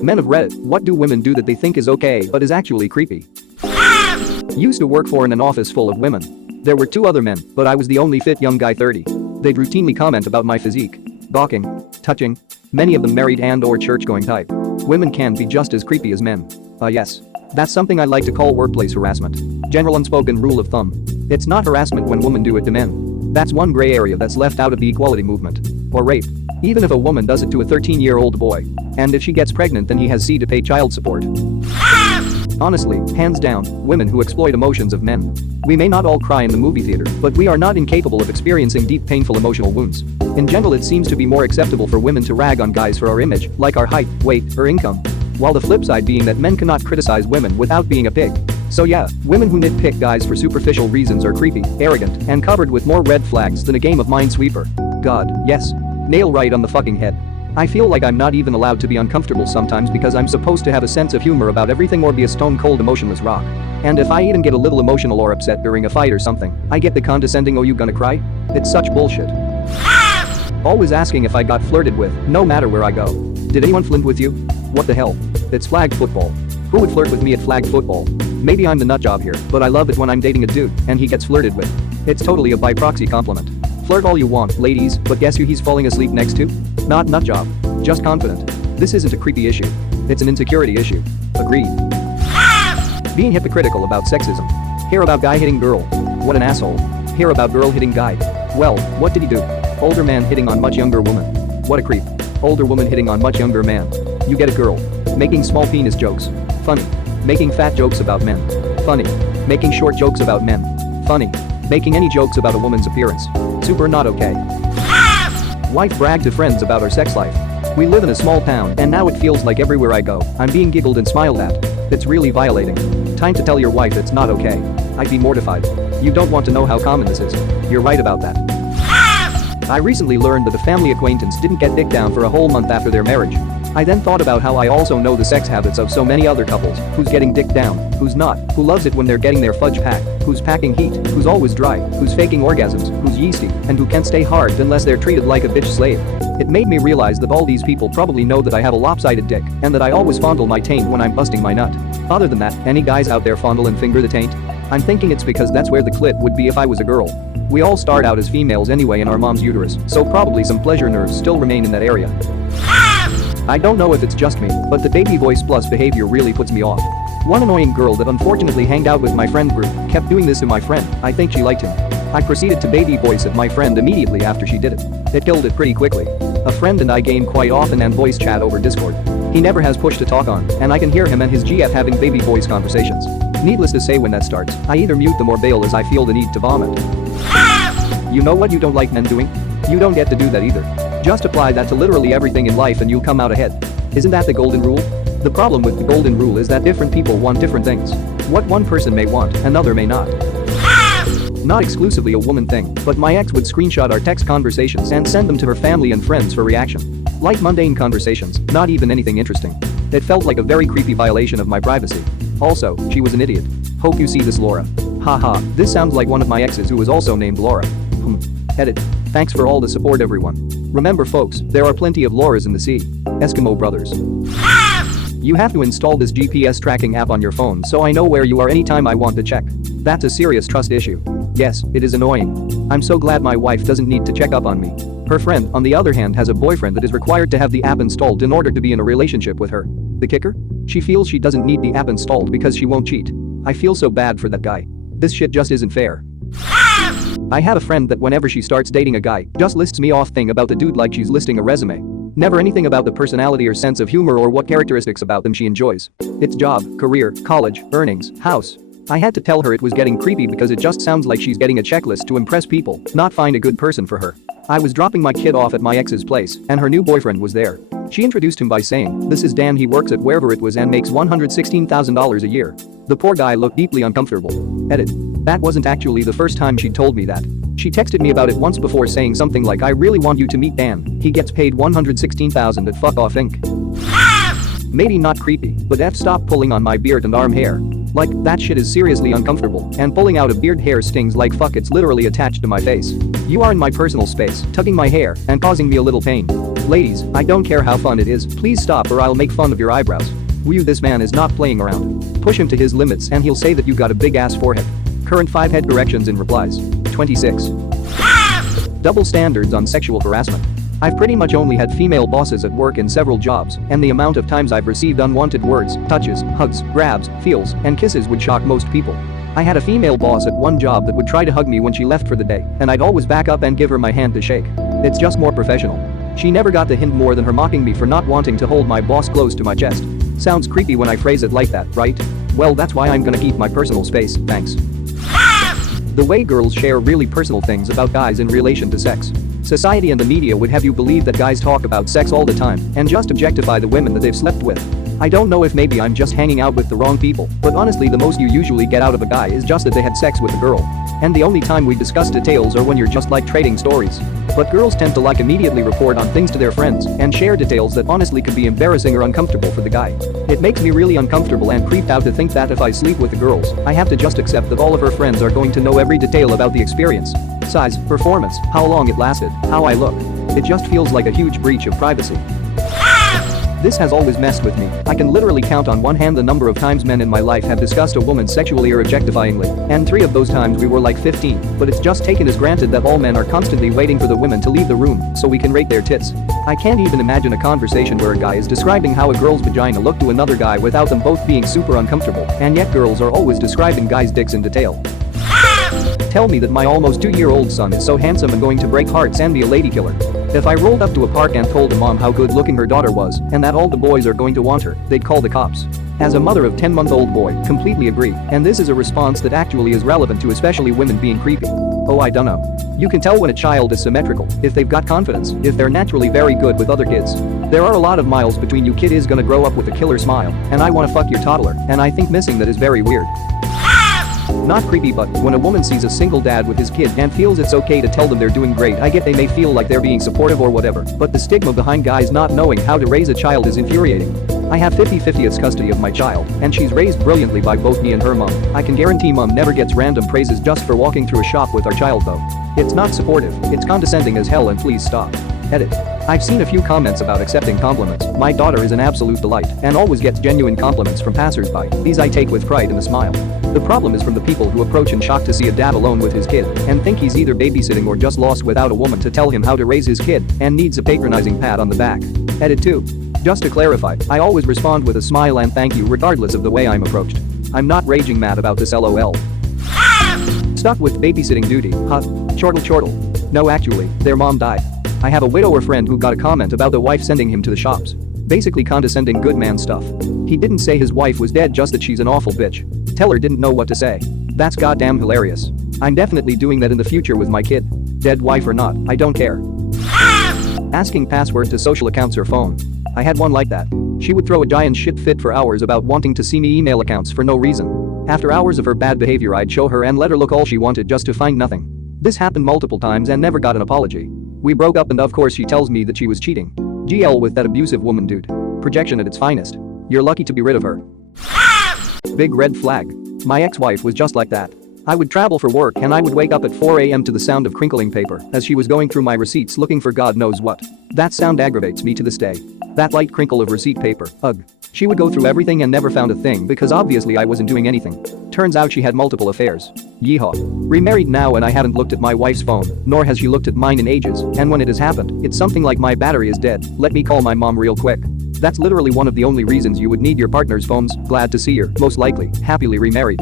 Men of Reddit, what do women do that they think is okay but is actually creepy? Used to work for in an office full of women. There were 2 other men, but I was the only fit young guy 30. They'd routinely comment about my physique. Gawking. Touching. Many of them married and/or church-going type. Women can be just as creepy as men. Yes. That's something I like to call workplace harassment. General unspoken rule of thumb. It's not harassment when women do it to men. That's one gray area that's left out of the equality movement. Or rape. Even if a woman does it to a 13-year-old boy. And if she gets pregnant, then he has to pay child support. Honestly, hands down, women who exploit emotions of men. We may not all cry in the movie theater, but we are not incapable of experiencing deep, painful emotional wounds. In general, it seems to be more acceptable for women to rag on guys for our image, like our height, weight, or income. While the flip side being that men cannot criticize women without being a pig. So yeah, women who nitpick guys for superficial reasons are creepy, arrogant, and covered with more red flags than a game of Minesweeper. God, yes. Nail right on the fucking head. I feel like I'm not even allowed to be uncomfortable sometimes because I'm supposed to have a sense of humor about everything or be a stone-cold emotionless rock. And if I even get a little emotional or upset during a fight or something, I get the condescending "oh you gonna cry?" It's such bullshit. Always asking if I got flirted with, no matter where I go. Did anyone flirt with you? What the hell? It's flag football. Who would flirt with me at flag football? Maybe I'm the nutjob here, but I love it when I'm dating a dude and he gets flirted with. It's totally a by proxy compliment. Flirt all you want, ladies, but guess who he's falling asleep next to? Not nutjob. Just confident. This isn't a creepy issue. It's an insecurity issue. Agreed. Being hypocritical about sexism. Hear about guy hitting girl. What an asshole. Hear about girl hitting guy. Well, what did he do? Older man hitting on much younger woman. What a creep. Older woman hitting on much younger man. You get a girl. Making small penis jokes. Funny. Making fat jokes about men. Funny. Making short jokes about men. Funny. Making any jokes about a woman's appearance. Super not okay. Wife bragged to friends about her sex life. We live in a small town and now it feels like everywhere I go, I'm being giggled and smiled at. It's really violating. Time to tell your wife it's not okay. I'd be mortified. You don't want to know how common this is. You're right about that. I recently learned that a family acquaintance didn't get dick down for a whole month after their marriage. I then thought about how I also know the sex habits of so many other couples, who's getting dick down, who's not, who loves it when they're getting their fudge packed, who's packing heat, who's always dry, who's faking orgasms, who's yeasty, and who can't stay hard unless they're treated like a bitch slave. It made me realize that all these people probably know that I have a lopsided dick and that I always fondle my taint when I'm busting my nut. Other than that, any guys out there fondle and finger the taint? I'm thinking it's because that's where the clit would be if I was a girl. We all start out as females anyway in our mom's uterus, so probably some pleasure nerves still remain in that area. I don't know if it's just me, but the baby voice plus behavior really puts me off. One annoying girl that unfortunately hanged out with my friend group kept doing this to my friend. I think she liked him. I proceeded to baby voice at my friend immediately after she did it. It killed it pretty quickly. A friend and I game quite often and voice chat over Discord. He never has push to talk on, and I can hear him and his GF having baby voice conversations. Needless to say, when that starts, I either mute them or bail as I feel the need to vomit. You know what you don't like men doing? You don't get to do that either. Just apply that to literally everything in life and you'll come out ahead. Isn't that the golden rule? The problem with the golden rule is that different people want different things. What one person may want, another may not. Not exclusively a woman thing, but my ex would screenshot our text conversations and send them to her family and friends for reaction. Like mundane conversations, not even anything interesting. It felt like a very creepy violation of my privacy. Also, she was an idiot. Hope you see this, Laura. Haha, this sounds like one of my exes who was also named Laura. Edit. Thanks for all the support, everyone. Remember folks, there are plenty of Lauras in the sea. Eskimo brothers. You have to install this GPS tracking app on your phone so I know where you are anytime I want to check. That's a serious trust issue. Yes, it is annoying. I'm so glad my wife doesn't need to check up on me. Her friend, on the other hand, has a boyfriend that is required to have the app installed in order to be in a relationship with her. The kicker? She feels she doesn't need the app installed because she won't cheat. I feel so bad for that guy. This shit just isn't fair. I have a friend that whenever she starts dating a guy, just lists me off thing about the dude like she's listing a resume. Never anything about the personality or sense of humor or what characteristics about them she enjoys. It's job, career, college, earnings, house. I had to tell her it was getting creepy because it just sounds like she's getting a checklist to impress people, not find a good person for her. I was dropping my kid off at my ex's place, and her new boyfriend was there. She introduced him by saying, "This is Dan, he works at wherever it was and makes $116,000 a year." The poor guy looked deeply uncomfortable. Edit. That wasn't actually the first time she'd told me that. She texted me about it once before saying something like, "I really want you to meet Dan. He gets paid $116,000 at Fuck Off Inc." Maybe not creepy, but stop pulling on my beard and arm hair. Like, that shit is seriously uncomfortable, and pulling out a beard hair stings like fuck, it's literally attached to my face. You are in my personal space, tugging my hair, and causing me a little pain. Ladies, I don't care how fun it is, please stop or I'll make fun of your eyebrows. Woo, this man is not playing around. Push him to his limits and he'll say that you got a big ass forehead. Current 5 head corrections in replies. 26. Double standards on sexual harassment. I've pretty much only had female bosses at work in several jobs, and the amount of times I've received unwanted words, touches, hugs, grabs, feels, and kisses would shock most people. I had a female boss at one job that would try to hug me when she left for the day, and I'd always back up and give her my hand to shake. It's just more professional. She never got the hint more than her mocking me for not wanting to hold my boss close to my chest. Sounds creepy when I phrase it like that, right? Well, that's why I'm gonna keep my personal space, thanks. The way girls share really personal things about guys in relation to sex. Society and the media would have you believe that guys talk about sex all the time and just objectify the women that they've slept with. I don't know if maybe I'm just hanging out with the wrong people, but honestly the most you usually get out of a guy is just that they had sex with a girl. And the only time we discuss details are when you're just like trading stories. But girls tend to like immediately report on things to their friends and share details that honestly could be embarrassing or uncomfortable for the guy. It makes me really uncomfortable and creeped out to think that if I sleep with the girls, I have to just accept that all of her friends are going to know every detail about the experience. Size, performance, how long it lasted, how I look. It just feels like a huge breach of privacy. This has always messed with me. I can literally count on one hand the number of times men in my life have discussed a woman sexually or objectifyingly, and 3 of those times we were like 15, but it's just taken as granted that all men are constantly waiting for the women to leave the room so we can rate their tits. I can't even imagine a conversation where a guy is describing how a girl's vagina looked to another guy without them both being super uncomfortable, and yet girls are always describing guys' dicks in detail. Tell me that my almost 2-year-old son is so handsome and going to break hearts and be a lady killer. If I rolled up to a park and told a mom how good looking her daughter was and that all the boys are going to want her, they'd call the cops. As a mother of 10-month-old boy, completely agree, and this is a response that actually is relevant to especially women being creepy. Oh, I dunno. You can tell when a child is symmetrical, if they've got confidence, if they're naturally very good with other kids. There are a lot of miles between you kid is gonna grow up with a killer smile, and I wanna fuck your toddler, and I think missing that is very weird. Not creepy, but when a woman sees a single dad with his kid and feels it's okay to tell them they're doing great, I get they may feel like they're being supportive or whatever, but the stigma behind guys not knowing how to raise a child is infuriating. I have 50/50 custody of my child, and she's raised brilliantly by both me and her mom. I can guarantee mom never gets random praises just for walking through a shop with our child though. It's not supportive, it's condescending as hell, and please stop. Edit. I've seen a few comments about accepting compliments. My daughter is an absolute delight and always gets genuine compliments from passersby. These I take with pride and a smile. The problem is from the people who approach in shock to see a dad alone with his kid and think he's either babysitting or just lost without a woman to tell him how to raise his kid and needs a patronizing pat on the back. Edit 2. Just to clarify, I always respond with a smile and thank you regardless of the way I'm approached. I'm not raging mad about this, lol. Stuck with babysitting duty, huh? Chortle. No, actually, their mom died. I have a widower friend who got a comment about the wife sending him to the shops. Basically condescending good man stuff. He didn't say his wife was dead, just that she's an awful bitch. Tell her didn't know what to say. That's goddamn hilarious. I'm definitely doing that in the future with my kid. Dead wife or not, I don't care. Asking password to social accounts or phone. I had one like that. She would throw a giant shit fit for hours about wanting to see me email accounts for no reason. After hours of her bad behavior, I'd show her and let her look all she wanted just to find nothing. This happened multiple times and never got an apology. We broke up and of course she tells me that she was cheating. GL with that abusive woman, dude. Projection at its finest. You're lucky to be rid of her. Big red flag. My ex-wife was just like that. I would travel for work and I would wake up at 4 a.m. to the sound of crinkling paper as she was going through my receipts looking for God knows what. That sound aggravates me to this day. That light crinkle of receipt paper, ugh. She would go through everything and never found a thing because obviously I wasn't doing anything. Turns out she had multiple affairs. Yeehaw. Remarried now and I haven't looked at my wife's phone, nor has she looked at mine in ages, and when it has happened, it's something like my battery is dead, let me call my mom real quick. That's literally one of the only reasons you would need your partner's phones. Glad to see you're, most likely, happily remarried.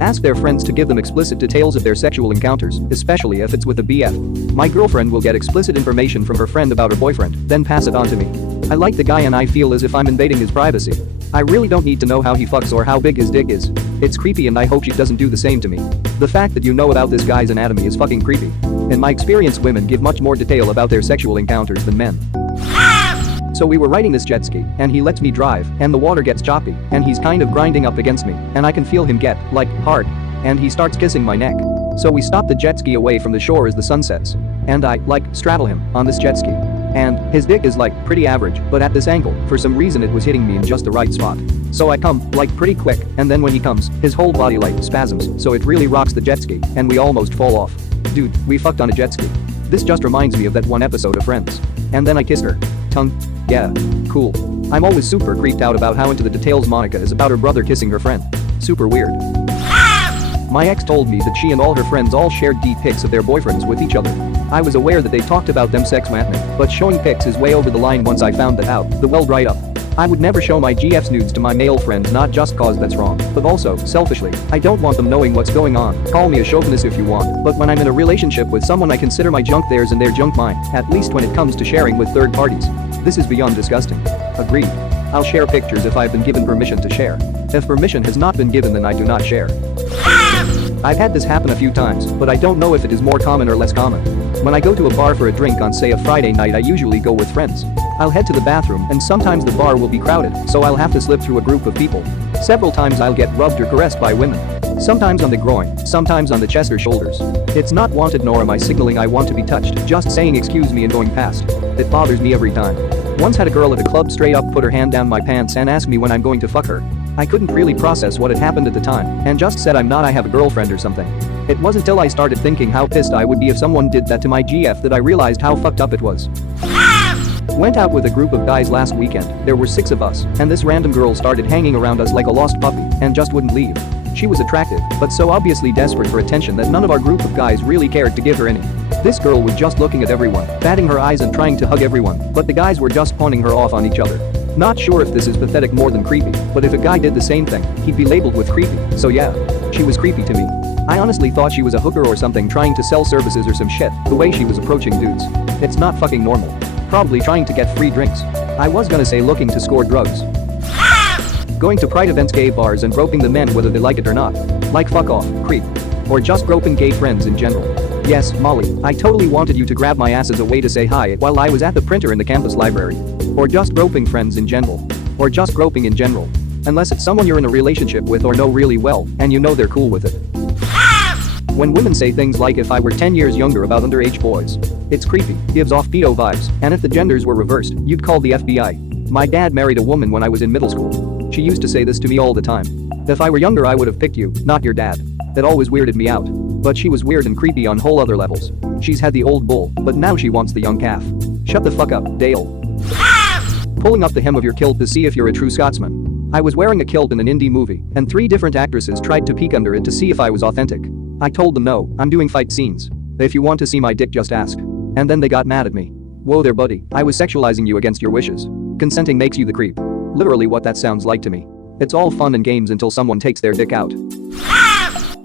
Ask their friends to give them explicit details of their sexual encounters, especially if it's with a BF. My girlfriend will get explicit information from her friend about her boyfriend, then pass it on to me. I like the guy and I feel as if I'm invading his privacy. I really don't need to know how he fucks or how big his dick is. It's creepy and I hope she doesn't do the same to me. The fact that you know about this guy's anatomy is fucking creepy. In my experience, women give much more detail about their sexual encounters than men. So we were riding this jet ski, and he lets me drive, and the water gets choppy, and he's kind of grinding up against me, and I can feel him get, like, hard. And he starts kissing my neck. So we stop the jet ski away from the shore as the sun sets. And I, like, straddle him on this jet ski. And his dick is like pretty average, but at this angle, for some reason it was hitting me in just the right spot. So I come, like pretty quick, and then when he comes, his whole body like spasms, so it really rocks the jet ski, and we almost fall off. Dude, we fucked on a jet ski. This just reminds me of that one episode of Friends. And then I kissed her. Tongue? Yeah. Cool. I'm always super creeped out about how into the details Monica is about her brother kissing her friend. Super weird. My ex told me that she and all her friends all shared deep pics of their boyfriends with each other. I was aware that they talked about them sex happening, but showing pics is way over the line once I found that out. The well dried up. I would never show my GF's nudes to my male friends, not just cause that's wrong, but also, selfishly, I don't want them knowing what's going on. Call me a chauvinist if you want, but when I'm in a relationship with someone I consider my junk theirs and their junk mine, at least when it comes to sharing with third parties. This is beyond disgusting. Agreed. I'll share pictures if I've been given permission to share. If permission has not been given, then I do not share. I've had this happen a few times, but I don't know if it is more common or less common. When I go to a bar for a drink on say a Friday night, I usually go with friends. I'll head to the bathroom and sometimes the bar will be crowded, so I'll have to slip through a group of people. Several times I'll get rubbed or caressed by women. Sometimes on the groin, sometimes on the chest or shoulders. It's not wanted nor am I signaling I want to be touched, just saying excuse me and going past. It bothers me every time. Once had a girl at a club straight up put her hand down my pants and ask me when I'm going to fuck her. I couldn't really process what had happened at the time and just said I have a girlfriend or something. It wasn't till I started thinking how pissed I would be if someone did that to my GF that I realized how fucked up it was. Went out with a group of guys last weekend. There were 6 of us, and this random girl started hanging around us like a lost puppy and just wouldn't leave. She was attractive, but so obviously desperate for attention that none of our group of guys really cared to give her any. This girl was just looking at everyone, batting her eyes and trying to hug everyone, but the guys were just pawning her off on each other. Not sure if this is pathetic more than creepy, but if a guy did the same thing, he'd be labeled with creepy, so yeah. She was creepy to me. I honestly thought she was a hooker or something trying to sell services or some shit, the way she was approaching dudes. It's not fucking normal. Probably trying to get free drinks. I was gonna say looking to score drugs. Going to pride events, gay bars and groping the men whether they like it or not. Like fuck off, creep. Or just groping gay friends in general. Yes, Molly, I totally wanted you to grab my ass as a way to say hi while I was at the printer in the campus library. Or just groping friends in general. Or just groping in general. Unless it's someone you're in a relationship with or know really well, and you know they're cool with it. When women say things like if I were 10 years younger about underage boys. It's creepy, gives off pedo vibes, and if the genders were reversed, you'd call the FBI. My dad married a woman when I was in middle school. She used to say this to me all the time. If I were younger I would have picked you, not your dad. It always weirded me out. But she was weird and creepy on whole other levels. She's had the old bull, but now she wants the young calf. Shut the fuck up, Dale. Pulling up the hem of your kilt to see if you're a true Scotsman. I was wearing a kilt in an indie movie, and 3 different actresses tried to peek under it to see if I was authentic. I told them no, I'm doing fight scenes. If you want to see my dick just ask. And then they got mad at me. Whoa there buddy, I was sexualizing you against your wishes. Consenting makes you the creep. Literally what that sounds like to me. It's all fun and games until someone takes their dick out.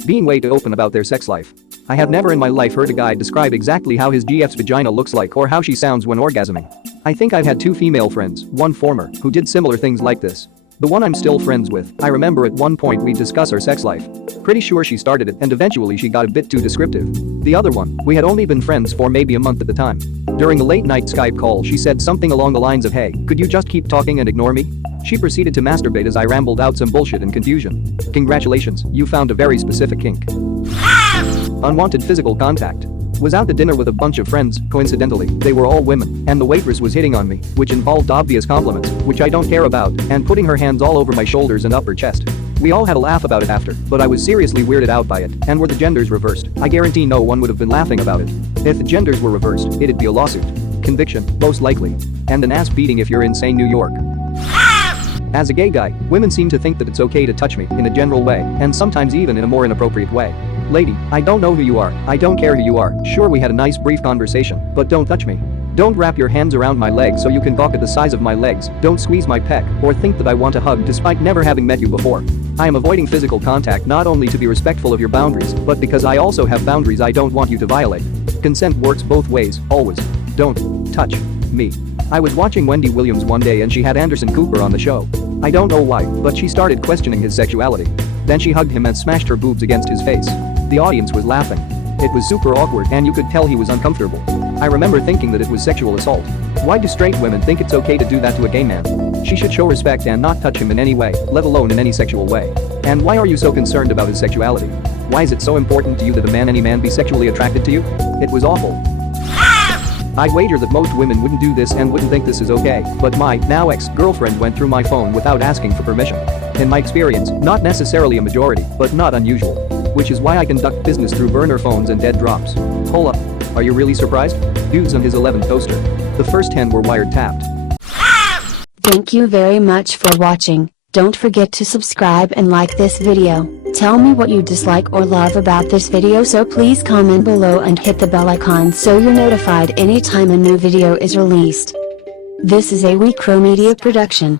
Being way too open about their sex life. I have never in my life heard a guy describe exactly how his GF's vagina looks like or how she sounds when orgasming. I think I've had 2 female friends, one former, who did similar things like this. The one I'm still friends with, I remember at one point we'd discuss our sex life. Pretty sure she started it and eventually she got a bit too descriptive. The other one, we had only been friends for maybe a month at the time. During a late night Skype call she said something along the lines of hey, could you just keep talking and ignore me? She proceeded to masturbate as I rambled out some bullshit and confusion. Congratulations, you found a very specific kink. Unwanted physical contact. Was out to dinner with a bunch of friends, coincidentally, they were all women, and the waitress was hitting on me, which involved obvious compliments, which I don't care about, and putting her hands all over my shoulders and upper chest. We all had a laugh about it after, but I was seriously weirded out by it, and were the genders reversed, I guarantee no one would have been laughing about it. If the genders were reversed, it'd be a lawsuit. Conviction, most likely. And an ass beating if you're in, say, New York. As a gay guy, women seem to think that it's okay to touch me in a general way, and sometimes even in a more inappropriate way. Lady, I don't know who you are, I don't care who you are, sure we had a nice brief conversation, but don't touch me. Don't wrap your hands around my legs so you can gawk at the size of my legs, don't squeeze my pec, or think that I want a hug despite never having met you before. I am avoiding physical contact not only to be respectful of your boundaries, but because I also have boundaries I don't want you to violate. Consent works both ways, always. Don't touch me. I was watching Wendy Williams one day and she had Anderson Cooper on the show. I don't know why, but she started questioning his sexuality. Then she hugged him and smashed her boobs against his face. The audience was laughing. It was super awkward and you could tell he was uncomfortable. I remember thinking that it was sexual assault. Why do straight women think it's okay to do that to a gay man? She should show respect and not touch him in any way, let alone in any sexual way. And why are you so concerned about his sexuality? Why is it so important to you that any man be sexually attracted to you? It was awful. I'd wager that most women wouldn't do this and wouldn't think this is okay, but my now ex-girlfriend went through my phone without asking for permission. In my experience, not necessarily a majority, but not unusual. Which is why I conduct business through burner phones and dead drops. Hold up. Are you really surprised? Dudes on his 11 toaster. The first 10 were wired tapped. Thank you very much for watching. Don't forget to subscribe and like this video. Tell me what you dislike or love about this video, so please comment below and hit the bell icon so you're notified anytime a new video is released. This is a WeCrow Media production.